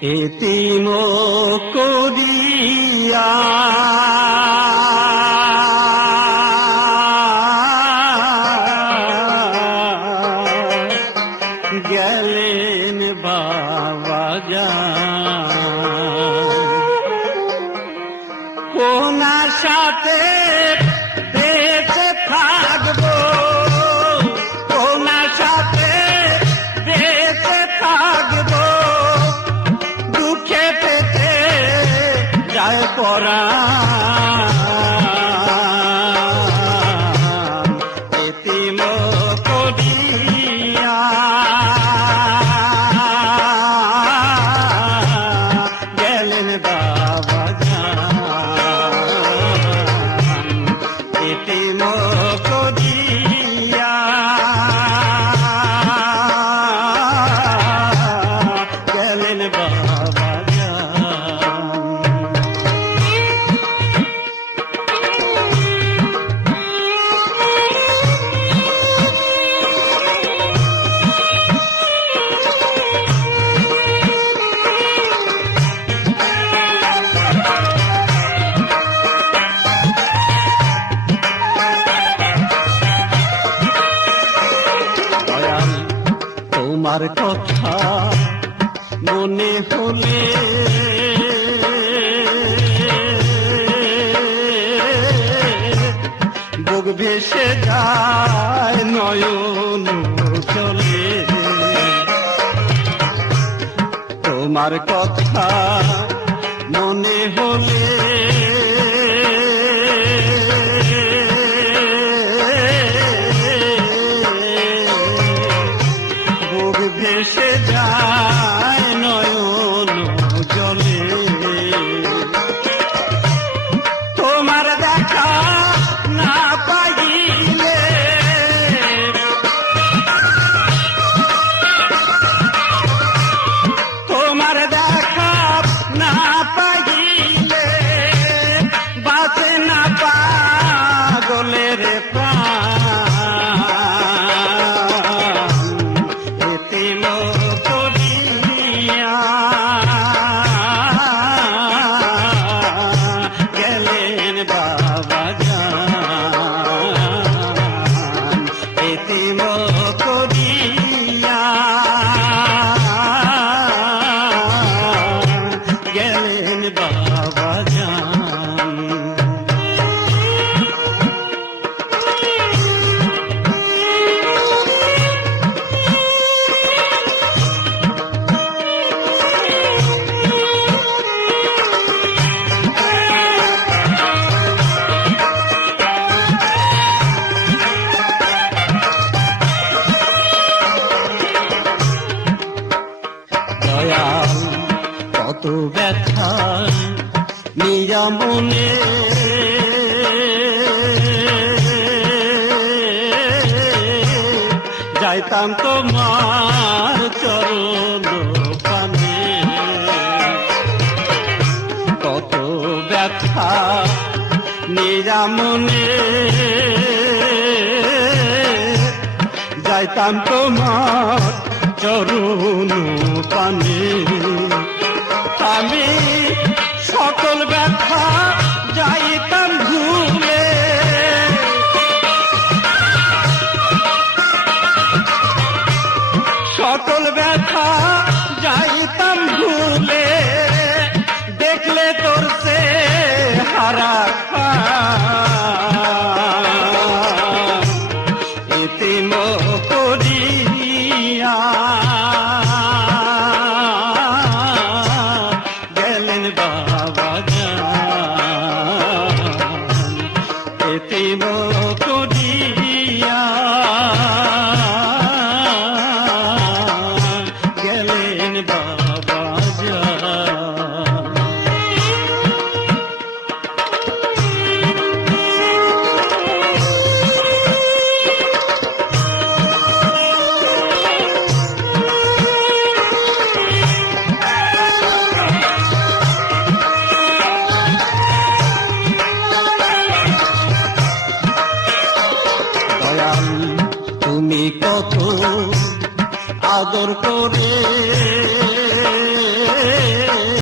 এতিম করিয়া গেলেন বাবা যান। কোন সাথে যায় তোমার কথা মনে হলে বুক ভেসে যায় নয়ন চলে। তোমার কথা মনে হলে ব্যথা যাইতাম তোমার চরণ পানে কত ব্যথা নিরামনে। যাইতাম তোমার চরণ পানে আমি সকল ব্যথা যাইতাম ঘুমে। সকল ব্যথা যাইতাম ঘুমে। দেখলে তোর সে হারা কত আদর করে